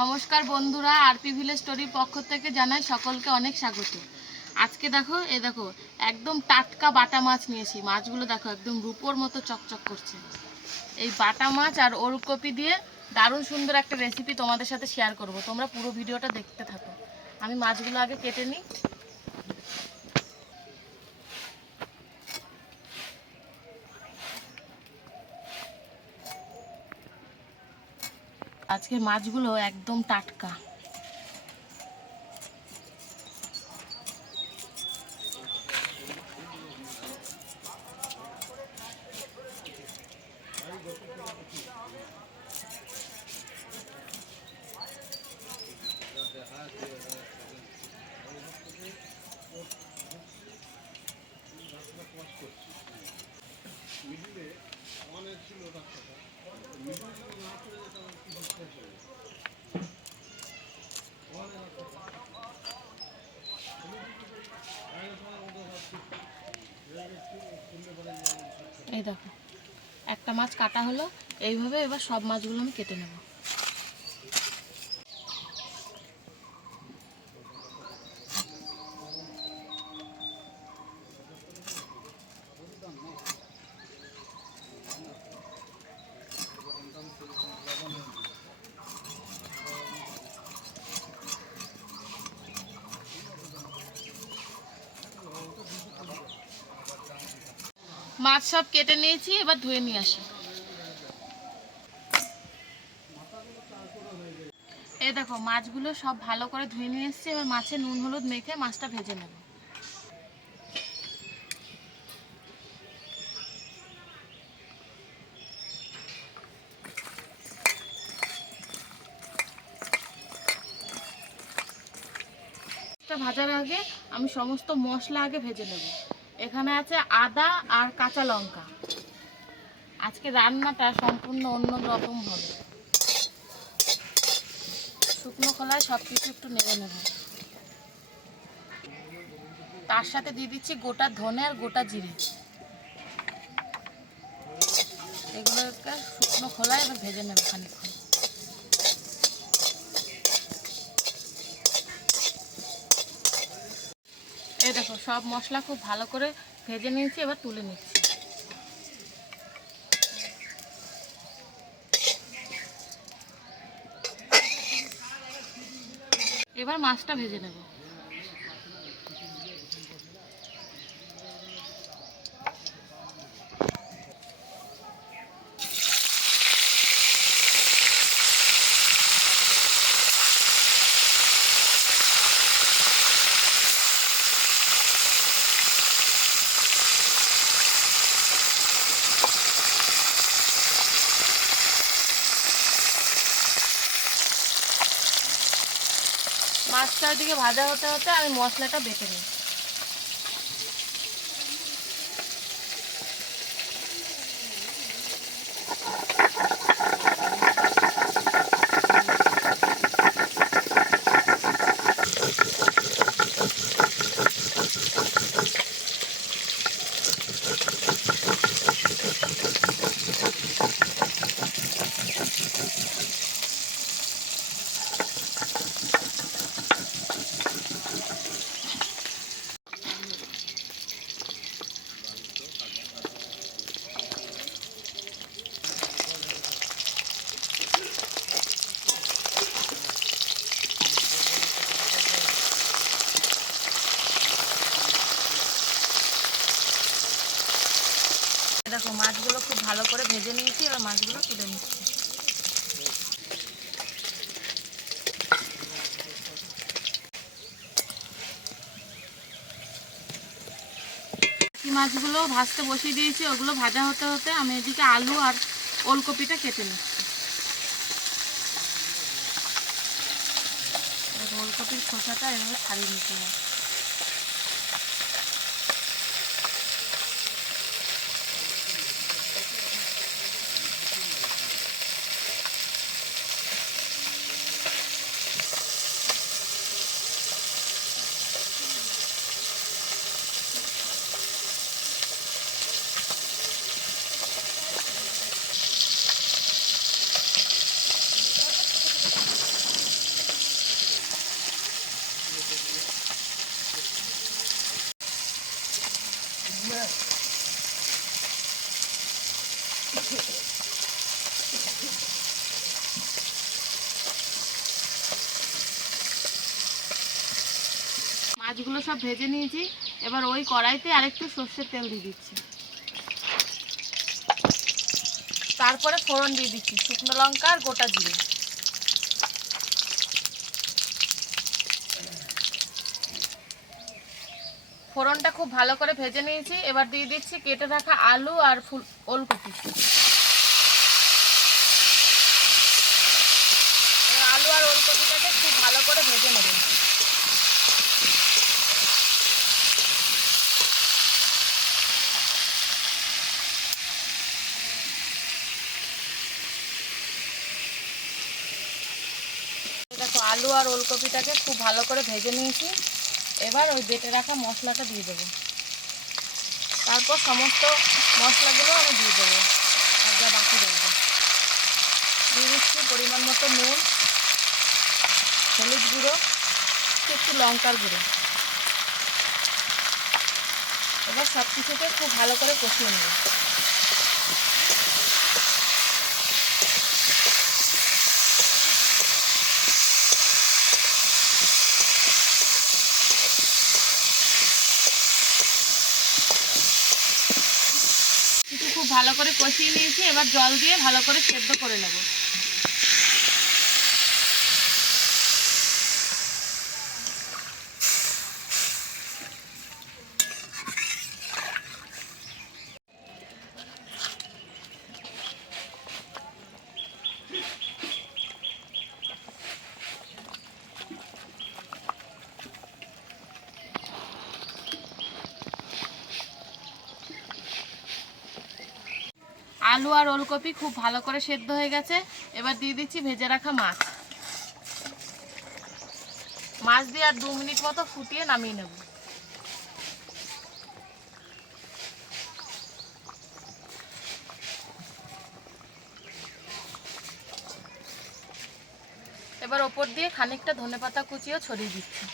নমস্কার বন্ধুরা, RP village স্টোরির পক্ষ থেকে জানাই সকলকে অনেক স্বাগত। আজকে দেখো, এ দেখো, একদম টাটকা বাটা মাছ নিয়েছি মাছগুলো দেখো, একদম রূপোর মতো চকচক করছে। এই বাটা মাছ আর ওর কপি দিয়ে দারুণ সুন্দর একটা রেসিপি তোমাদের সাথে শেয়ার করব। তোমরা পুরো ভিডিওটা দেখতে থাকো। আমি মাছগুলো আগে কেটে নিই। আজকে মাছগুলো একদম টাটকা। এই দেখো একটা মাছ কাটা হলো এইভাবে এবার সব মাছগুলো আমি কেটে নেব। মাছ সব কেটে নিয়েছি, এবার ধুয়ে নিয়ে আসি। এই দেখো, মাছগুলো সব ভালো করে ধুয়ে নিয়ে এসেছি, এবার মাছে নুন, হলুদ মেখে মাছটা ভেজে নেব। ভাজার আগে আমি সমস্ত মশলা আগে ভেজে নেব। এখানে আছে আদা আর কাঁচা লঙ্কা। আজকে রান্নাটা সম্পূর্ণ অন্য রকম হবে। শুকনো কলায় সব কিছু একটু নেড়ে নেব। তার সাথে দিয়ে দিচ্ছি গোটা ধনে আর গোটা জিরে। এগুলোকে শুকনো খোলায় এবার ভেজে নেব খানিকক্ষণ। এই দেখো, সব মশলা খুব ভালো করে ভেজে নিয়েছি, এবার তুলে নিচ্ছি। এবার মাছটা ভেজে নেব। মাছটা ওইদিকে ভাজা হতে হতে আমি মশলাটা বেটে নিই। দেখো, মাছগুলো খুব ভালো করে ভেজে নিয়েছি, এবার মাছগুলো তুলে নিচ্ছি। মাছগুলো ভাজতে বসিয়ে দিয়েছি, ওগুলো ভাজা হতে হতে আমি এদিকে আলু আর ওলকপিটা কেটে নিচ্ছি। ওলকপির খোসাটা এভাবে ছাড়িয়ে নিতে হবে। মাছগুলো সব ভেজে নিয়েছি। এবার ওই কড়াইতে আরেকটু সর্ষের তেল দিয়ে দিচ্ছি। তারপরে ফোড়ন দিয়ে দিচ্ছি, শুকনো লঙ্কা আর গোটা জিরে। ফোড়নটা খুব ভালো করে ভেজে নিয়েছি। এবার দিয়ে দিচ্ছি কেটে রাখা আলু আর ফুল ওলকপি এবার আলু আর ওলকপিটাকে খুব ভালো করে ভেজে নেবেন এই দেখো আলু আর ওলকপিটাকে খুব ভালো করে ভেজে নিয়েছি। এবার ওই বেটে রাখা মশলাটা দিয়ে দেবো। তারপর সমস্ত মশলাগুলো আমি দিয়ে দেবো। আর যা বাকি দেবো দিয়ে দিচ্ছি পরিমাণ মতো নুন, হলুদ গুঁড়ো, একটু লঙ্কার গুঁড়ো। এবার সব কিছুকে খুব ভালো করে কষিয়ে নেব কিছু খুব ভালো করে কষিয়ে নিয়েছি এবার জল দিয়ে ভালো করে সেদ্ধ করে নেব। আলু আর ওলকপি খুব ভালো করে সেদ্ধ হয়ে গেছে। এবার দিয়ে দিচ্ছি ভেজে রাখা মাছ। মাছ দিয়ে আর দু মিনিট মতো ফুটিয়ে নামিয়ে নেব। এবার ওপর দিয়ে খানিকটা ধনেপাতা কুচিও ছড়িয়ে দিচ্ছি।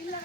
இல்லை